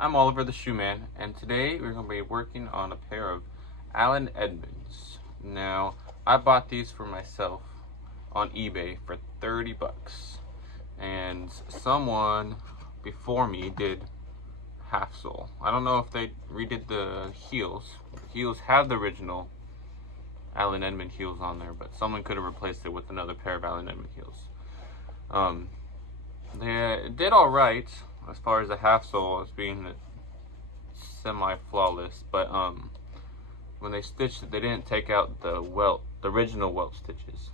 I'm Oliver the Shoe Man, and today we're going to be working on a pair of Allen Edmonds. Now, I bought these for myself on eBay for 30 bucks, and someone before me did half sole. I don't know if they redid the heels. The heels had the original Allen Edmonds heels on there, but someone could have replaced it with another pair of Allen Edmonds heels. They did all right as far as the half sole as being semi-flawless, but when they stitched it, they didn't take out the welt, the original welt stitches.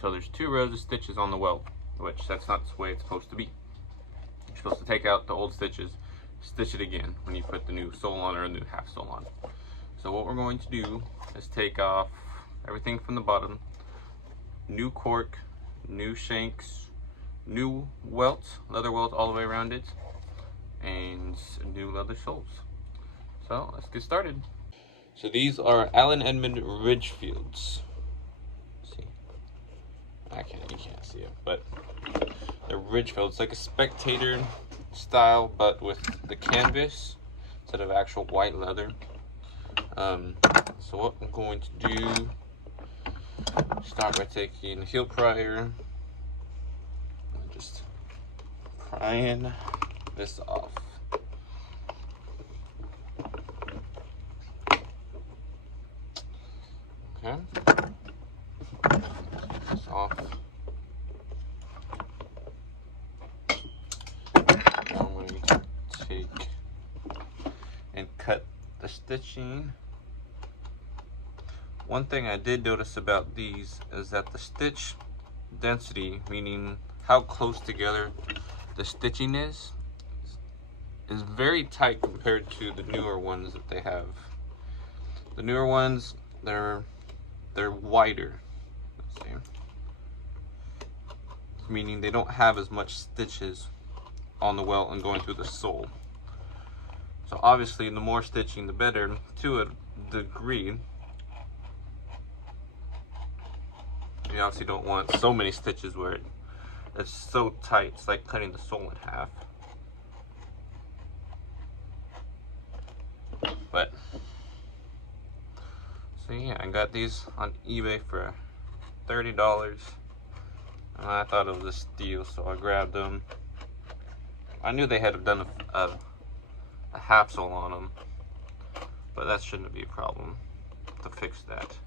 So there's 2 rows of stitches on the welt, which that's not the way it's supposed to be. You're supposed to take out the old stitches, stitch it again when you put the new sole on or a new half sole on. So what we're going to do is take off everything from the bottom, new cork, new shanks, new welt, leather welt all the way around it, and new leather soles. So let's get started. So these are Allen Edmonds Ridgefields. See, you can't see it, but they're Ridgefields. It's like a spectator style, but with the canvas instead of actual white leather. So what I'm going to do, start by taking a heel prior and just prying this off. Okay, this off. Now I'm going to take and cut the stitching. One thing I did notice about these is that the stitch density, meaning how close together the stitching is very tight compared to the newer ones that they have. The newer ones, they're wider. Let's see. Meaning they don't have as much stitches on the welt and going through the sole. So obviously the more stitching the better to a degree. You obviously don't want so many stitches where it's so tight, it's like cutting the sole in half. But so yeah, I got these on eBay for $30. And I thought it was a steal, so I grabbed them. I knew they had done a half sole on them, but that shouldn't be a problem to fix that.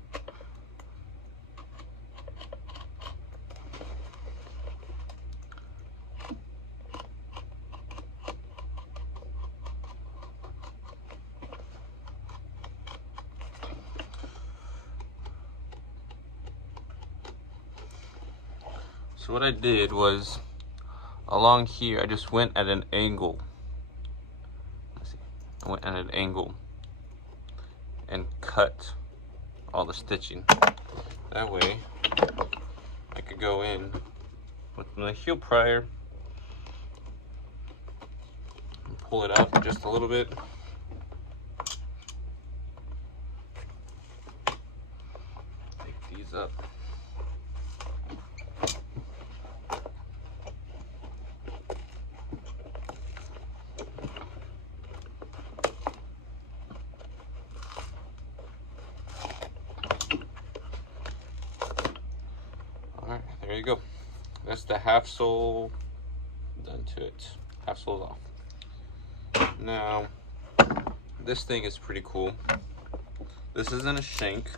So what I did was, along here, I just went at an angle. Let's see. I went at an angle and cut all the stitching. That way, I could go in with my heel prior and pull it out just a little bit. Take these up. Alright, there you go. That's the half sole done to it. Half sole's off. Now, this thing is pretty cool. This isn't a shank.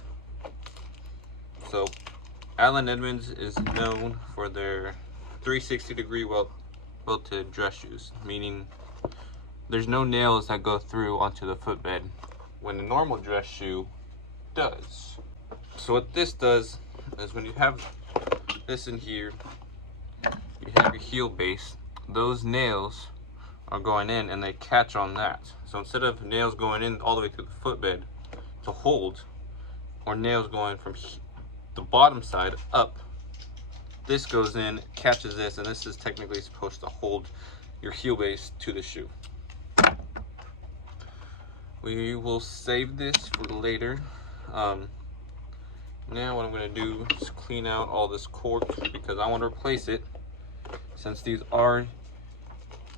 So, Allen Edmonds is known for their 360-degree welted dress shoes, meaning there's no nails that go through onto the footbed when a normal dress shoe does. So what this does is when you have this in here, you have your heel base, those nails are going in and they catch on that. So instead of nails going in all the way through the footbed to hold, or nails going from the bottom side up, this goes in, catches this, and this is technically supposed to hold your heel base to the shoe. We will save this for later. Now what I'm going to do is clean out all this cork because I want to replace it. Since these are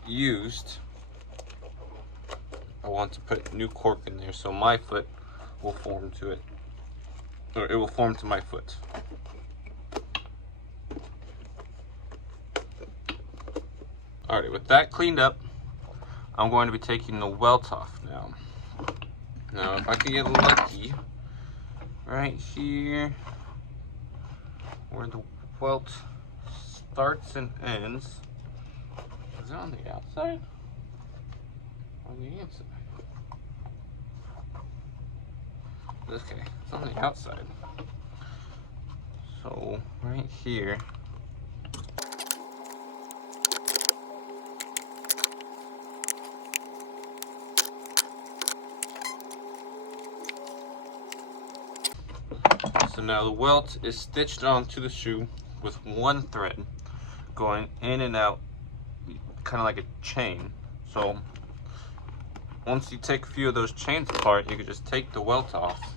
used, I want to put new cork in there so my foot will form to it, or it will form to my foot. Alright, with that cleaned up, I'm going to be taking the welt off now. Now, if I can get lucky, right here, where the welt starts and ends, is it on the outside or on the inside? Okay, it's on the outside. So, right here, so now the welt is stitched onto the shoe with one thread going in and out, kind of like a chain. So once you take a few of those chains apart, you can just take the welt off.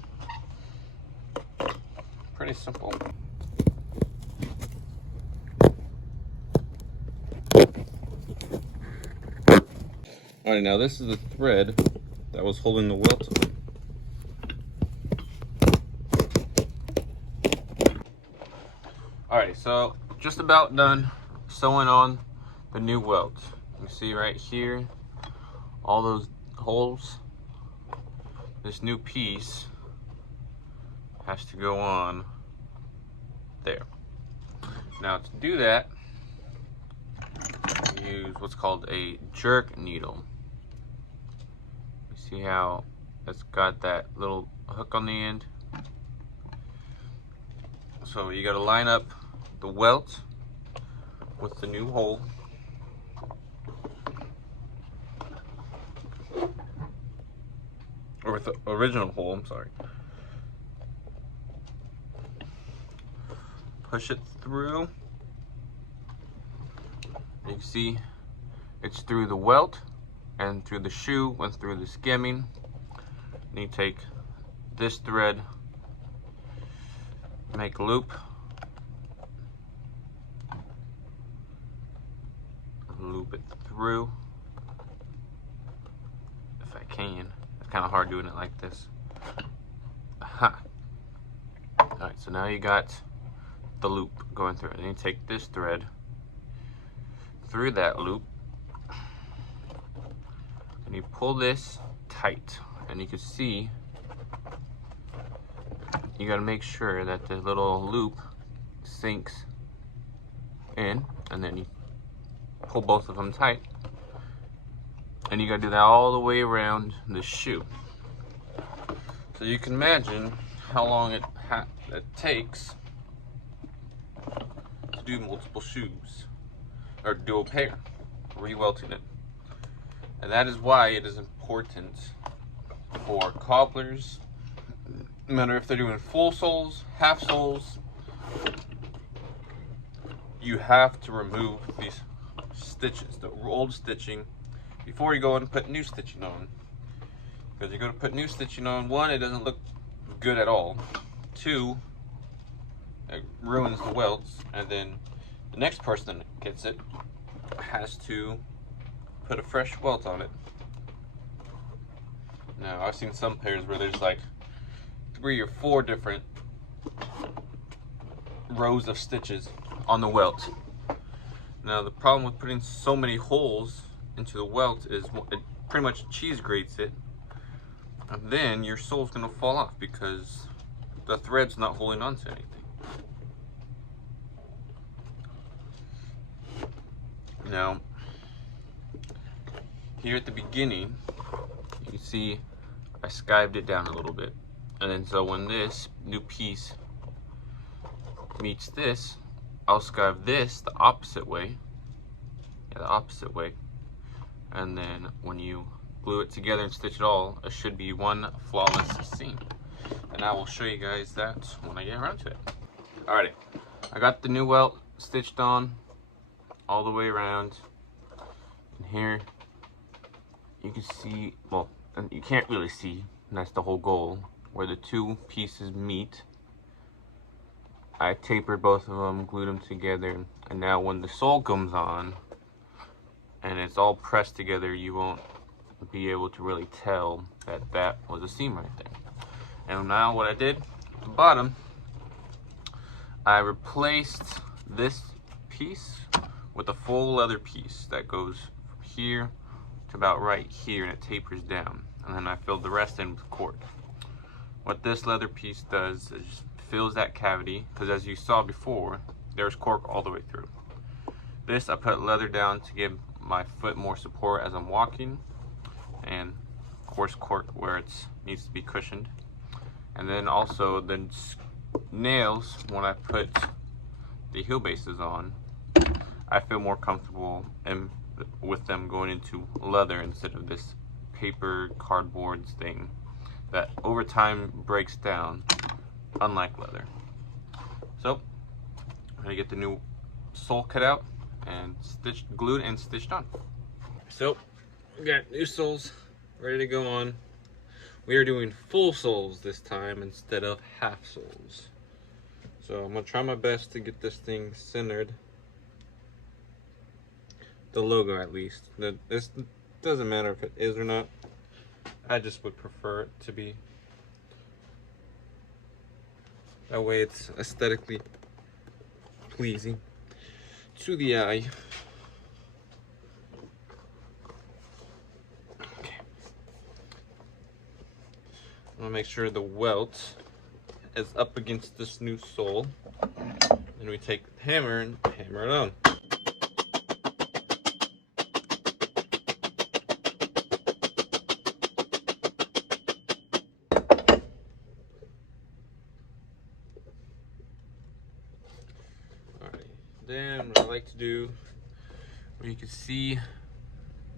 Pretty simple. Alright, now this is the thread that was holding the welt on. Alright, so just about done sewing on the new welt. You see right here, all those holes. This new piece has to go on there. Now to do that, use what's called a jerk needle. You see how it's got that little hook on the end? So you got to line up the welt with the new hole. Or with the original hole, I'm sorry. Push it through. You can see it's through the welt and through the shoe and through the skimming. And you take this thread, make a loop, loop it through if I can. It's kind of hard doing it like this. Aha. Alright, so now you got the loop going through it. And you take this thread through that loop and you pull this tight, and you can see you got to make sure that the little loop sinks in, and then you pull both of them tight, and you got to do that all the way around the shoe. So you can imagine how long it takes to do multiple shoes, or do a pair, re-welting it. And that is why it is important for cobblers, no matter if they're doing full soles, half soles, you have to remove these stitches, the old stitching, before you go and put new stitching on. Because you're going to put new stitching on, one, it doesn't look good at all. Two, it ruins the welts, and then the next person that gets it has to put a fresh welt on it. Now, I've seen some pairs where there's like 3 or 4 different rows of stitches on the welt. Now, the problem with putting so many holes into the welt is it pretty much cheese grates it, and then your sole's going to fall off because the thread's not holding on to anything. Now, here at the beginning, you see I skived it down a little bit. And then so when this new piece meets this, I'll skive this the opposite way. Yeah, the opposite way. And then when you glue it together and stitch it all, it should be one flawless seam. And I will show you guys that when I get around to it. Alrighty, I got the new welt stitched on all the way around. And here you can see, well, and you can't really see, and that's the whole goal, where the 2 pieces meet. I tapered both of them, glued them together, and now when the sole comes on and it's all pressed together, you won't be able to really tell that that was a seam right there. And now what I did at the bottom, I replaced this piece with a full leather piece that goes from here to about right here, and it tapers down. And then I filled the rest in with cork. What this leather piece does is just fills that cavity, because as you saw before, there's cork all the way through. This I put leather down to give my foot more support as I'm walking, and of course cork where it needs to be cushioned. And then also the nails, when I put the heel bases on, I feel more comfortable with them going into leather instead of this paper cardboard thing that over time breaks down, unlike leather. So I'm gonna get the new sole cut out and glued and stitched on. So we got new soles ready to go on. We are doing full soles this time instead of half soles. So I'm gonna try my best to get this thing centered. The logo at least. This doesn't matter if it is or not. I just would prefer it to be. That way it's aesthetically pleasing to the eye. Okay. I'm gonna make sure the welt is up against this new sole. And we take the hammer and hammer it on. Then what I like to do, where you can see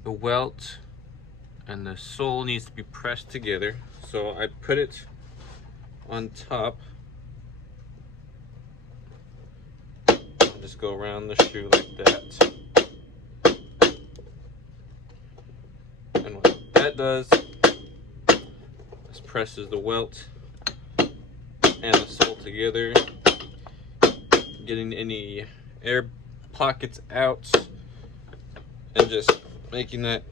the welt and the sole needs to be pressed together. So I put it on top. Just go around the shoe like that. And what that does is presses the welt and the sole together, getting any air pockets out and just making that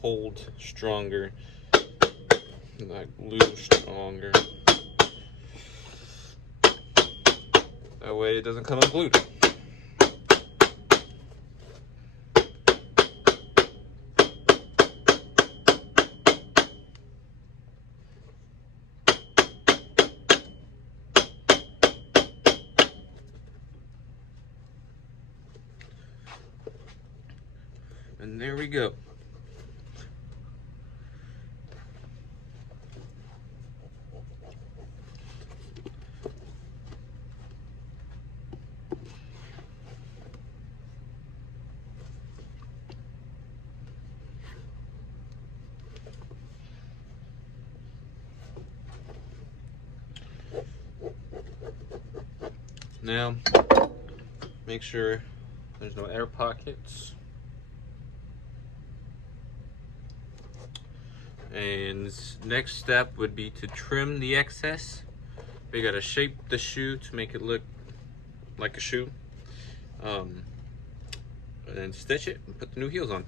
hold stronger, that glue stronger. That way it doesn't come unglued. And there we go. Now, make sure there's no air pockets. And next step would be to trim the excess. We gotta shape the shoe to make it look like a shoe. And then stitch it and put the new heels on.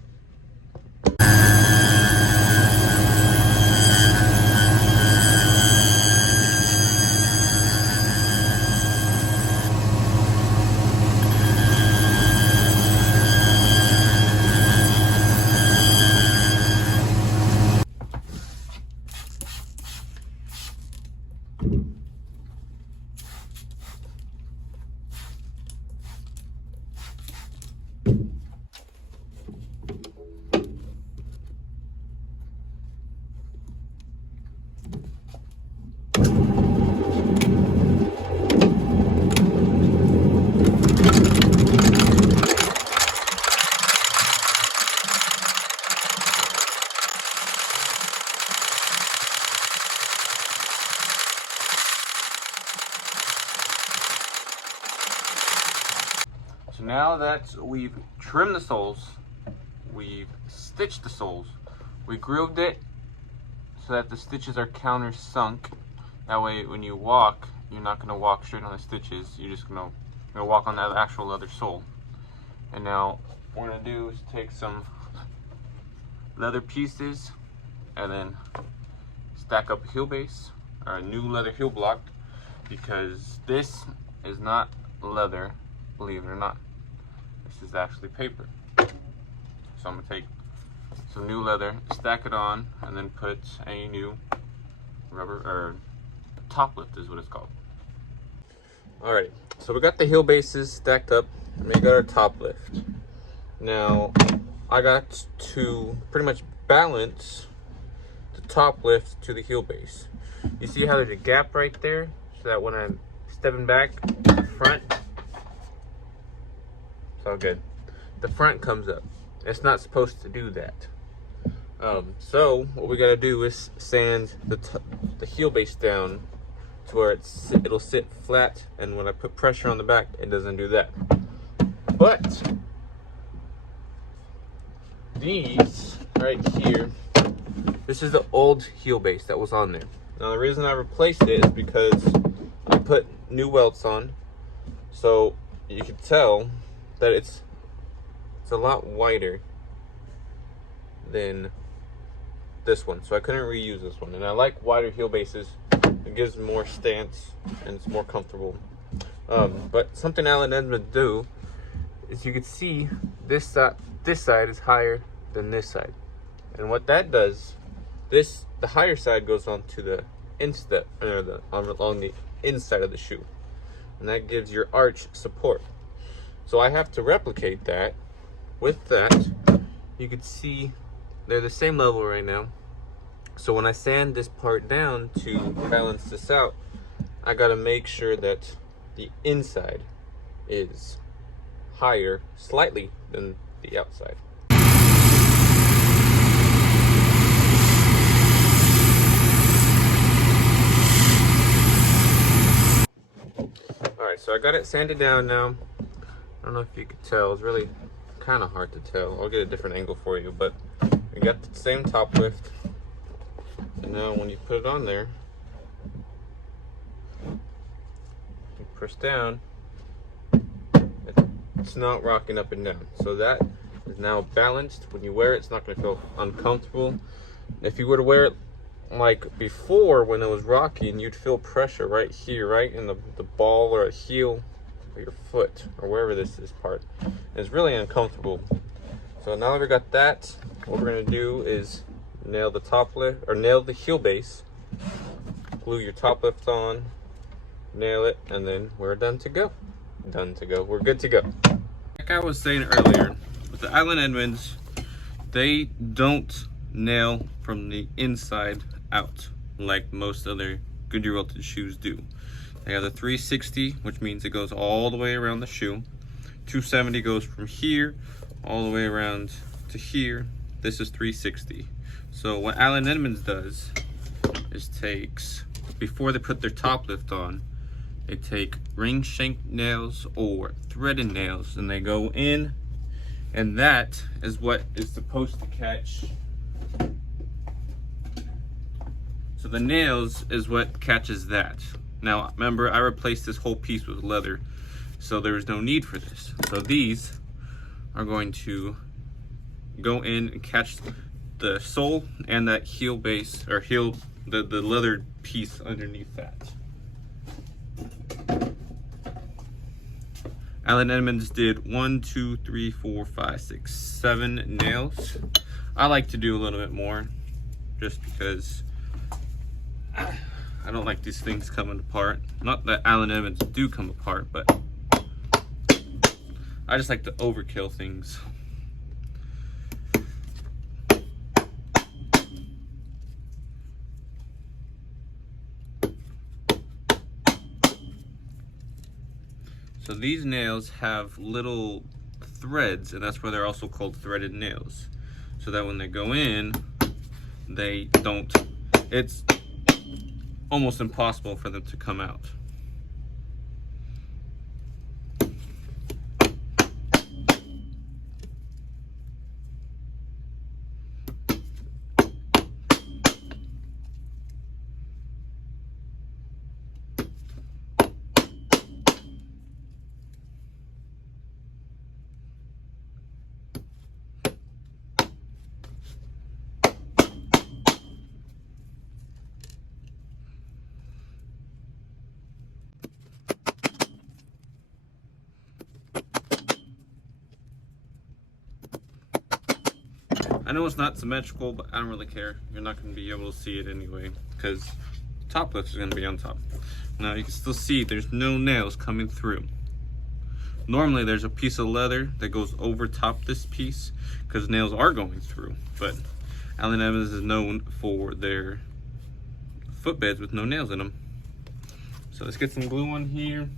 So now that we've trimmed the soles, we've stitched the soles, we grooved it so that the stitches are countersunk. That way when you walk, you're not going to walk straight on the stitches, you're just going to walk on that actual leather sole. And now what we're going to do is take some leather pieces and then stack up a heel base or a new leather heel block, because this is not leather, believe it or not. This is actually paper. So I'm gonna take some new leather, stack it on, and then put a new rubber, or top lift is what it's called. Alright, so we got the heel bases stacked up, and we got our top lift. Now, I got to pretty much balance the top lift to the heel base. You see how there's a gap right there? So that when I'm stepping back, the front, it's all good. The front comes up. It's not supposed to do that. So what we gotta do is sand the heel base down to where it'll sit flat, and when I put pressure on the back, it doesn't do that. But these right here, this is the old heel base that was on there. Now the reason I replaced it is because I put new welts on, so you can tell that it's a lot wider than this one, so I couldn't reuse this one. And I like wider heel bases. It gives more stance and it's more comfortable. But something Allen Edmonds do is, you can see this side is higher than this side, and what that does, the higher side goes onto the instep, or along the inside of the shoe, and that gives your arch support. So I have to replicate that. With that, you can see they're the same level right now. So when I sand this part down to balance this out, I gotta make sure that the inside is higher slightly than the outside. Alright, so I got it sanded down now. I don't know if you could tell, it's really kind of hard to tell. I'll get a different angle for you, but we got the same top lift. And now when you put it on there, you press down, it's not rocking up and down. So that is now balanced. When you wear it, it's not going to feel uncomfortable. If you were to wear it like before, when it was rocking, you'd feel pressure right here, right in the ball or a heel of your foot, or wherever this is part. And it's really uncomfortable. So now that we got that, what we're going to do is nail the top lift, or nail the heel base, glue your top lift on, nail it, and then we're done to go. We're good to go. Like I was saying earlier, with the Allen Edmonds, they don't nail from the inside out like most other Goodyear welted shoes do. They have the 360, which means it goes all the way around the shoe. 270 goes from here all the way around to here. This is 360. So what Allen Edmonds does is takes, before they put their top lift on, they take ring shank nails or threaded nails, and they go in, and that is what is supposed to catch. So the nails is what catches that. Now remember, I replaced this whole piece with leather, so there is no need for this. So these are going to go in and catch the sole and that heel base, or the leather piece underneath that. Allen Edmonds did 1, 2, 3, 4, 5, 6, 7 nails. I like to do a little bit more, just because I don't like these things coming apart. Not that Allen Edmonds do come apart, but I just like to overkill things. So these nails have little threads, and that's why they're also called threaded nails. So that when they go in, they don't, it's almost impossible for them to come out. I know it's not symmetrical, but I don't really care. You're not going to be able to see it anyway, because top lift is going to be on top. Now you can still see there's no nails coming through. Normally there's a piece of leather that goes over top this piece because nails are going through, but Allen Edmonds is known for their footbeds with no nails in them. So let's get some glue on here.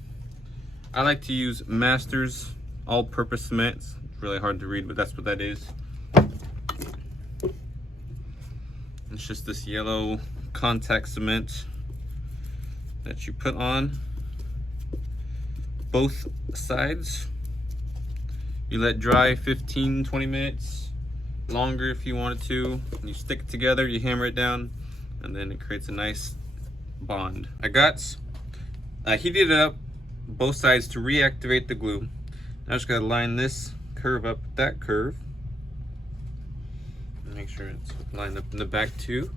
I like to use Masters all-purpose cement. It's really hard to read, but that's what that is. It's just this yellow contact cement that you put on both sides. You let dry 15-20 minutes, longer if you wanted to. And you stick it together, you hammer it down, and then it creates a nice bond. I heated it up both sides to reactivate the glue. Now I just gotta line this curve up with that curve. Make sure it's lined up in the back too.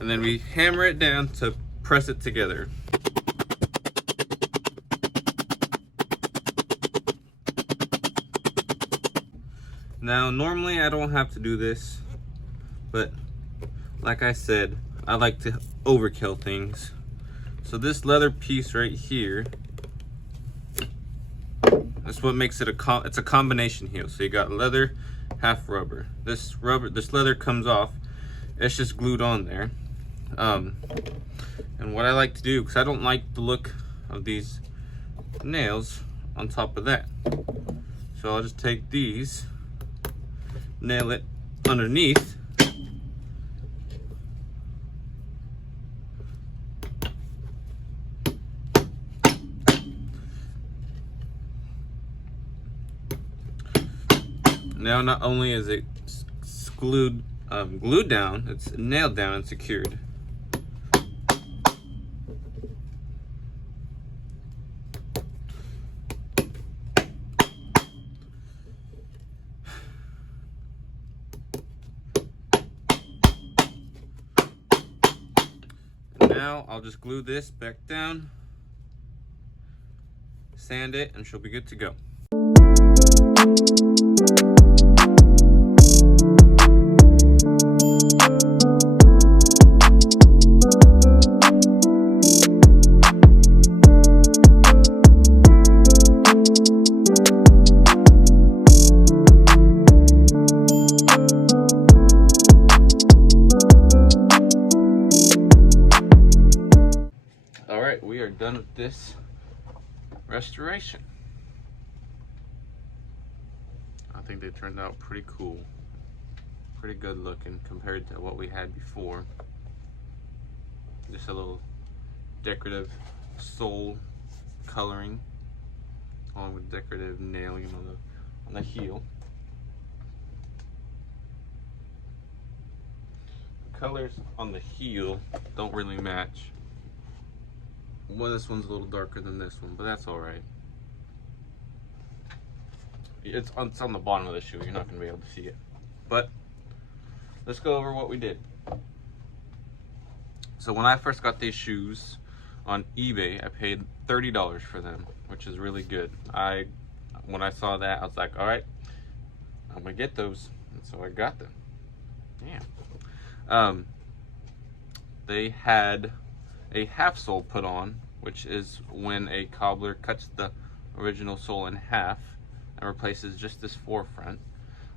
And then we hammer it down to press it together. Now, normally I don't have to do this, but like I said, I like to overkill things. So this leather piece right here, that's what makes it it's a combination heel. So you got leather, half rubber. This leather comes off. It's just glued on there. And what I like to do, because I don't like the look of these nails on top of that, so I'll just take these, nail it underneath, now not only is it glued down, it's nailed down and secured. Now I'll just glue this back down, sand it, and she'll be good to go. We are done with this restoration. I think they turned out pretty cool, pretty good looking compared to what we had before. Just a little decorative sole coloring along with decorative nailing on the heel. The colors on the heel don't really match. Well, this one's a little darker than this one, but that's all right. It's on the bottom of the shoe. You're not going to be able to see it. But let's go over what we did. So when I first got these shoes on eBay, I paid $30 for them, which is really good. When I saw that, I was like, all right, I'm going to get those. And so I got them. Yeah. They had a half sole put on, which is when a cobbler cuts the original sole in half and replaces just this forefront.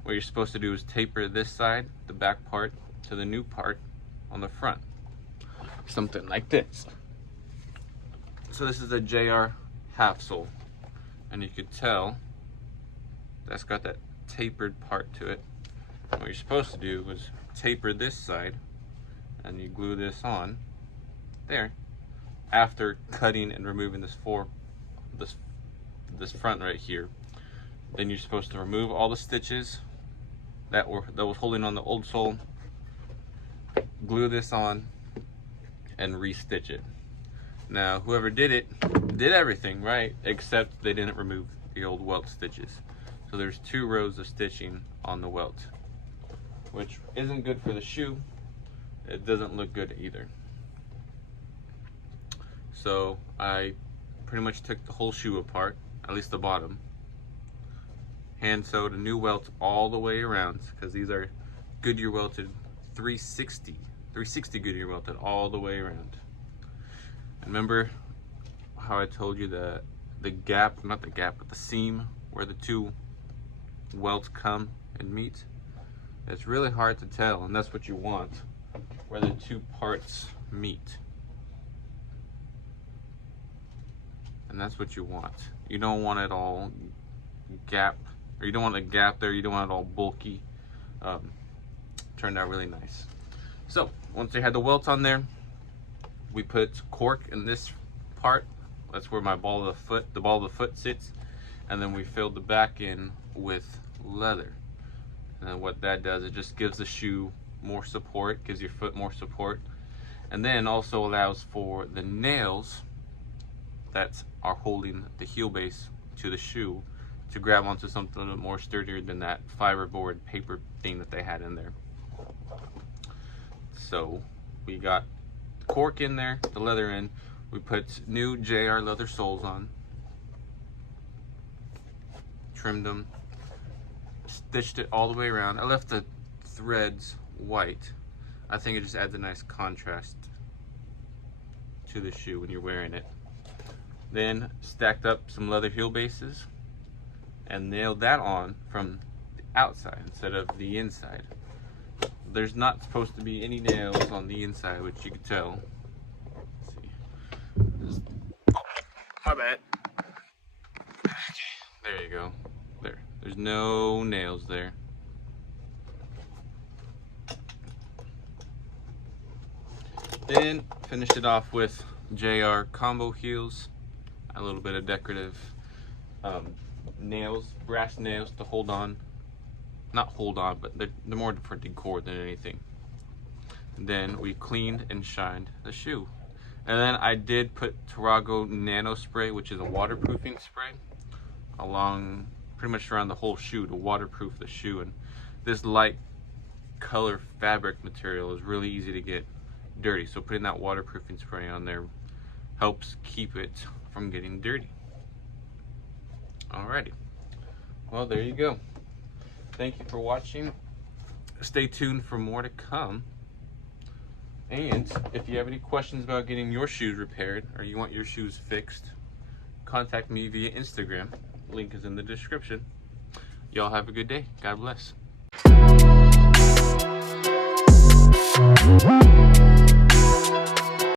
What you're supposed to do is taper this side, the back part, to the new part on the front. Something like this. So this is a JR half sole, and you could tell that's got that tapered part to it. And what you're supposed to do is taper this side, and you glue this on there after cutting and removing this front right here. Then you're supposed to remove all the stitches that was holding on the old sole, glue this on, and re-stitch it. Now whoever did it did everything right, except they didn't remove the old welt stitches. So there's 2 rows of stitching on the welt, which isn't good for the shoe. It doesn't look good either. So I pretty much took the whole shoe apart, at least the bottom, hand sewed a new welt all the way around, because these are Goodyear welted 360 Goodyear welted all the way around. And remember how I told you the gap, not the gap, but the seam where the two welts come and meet? It's really hard to tell, and that's what you want, where the two parts meet. And that's what you want. You don't want it all gap, or you don't want a gap there, you don't want it all bulky. Turned out really nice. So once they had the welts on there, we put cork in this part. That's where my ball of the foot sits. And then we filled the back in with leather. And then what that does, it just gives the shoe more support, gives your foot more support. And then also allows for the nails that are holding the heel base to the shoe to grab onto something a little more sturdier than that fiberboard paper thing that they had in there. So we got the cork in there, the leather in. We put new JR leather soles on, trimmed them, stitched it all the way around. I left the threads white. I think it just adds a nice contrast to the shoe when you're wearing it. Then stacked up some leather heel bases and nailed that on from the outside instead of the inside. There's not supposed to be any nails on the inside, which you can tell. Let's see. My bad. Okay, there you go. There's no nails there. Then finished it off with JR combo heels, a little bit of decorative nails, brass nails to hold on. Not hold on, but they're more for decor than anything. And then we cleaned and shined the shoe. And then I did put Tarago Nano Spray, which is a waterproofing spray, along pretty much around the whole shoe to waterproof the shoe. And this light color fabric material is really easy to get dirty. So putting that waterproofing spray on there helps keep it from getting dirty. Alrighty. Well, there you go. Thank you for watching. Stay tuned for more to come. And if you have any questions about getting your shoes repaired or you want your shoes fixed, contact me via Instagram. Link is in the description. Y'all have a good day. God bless.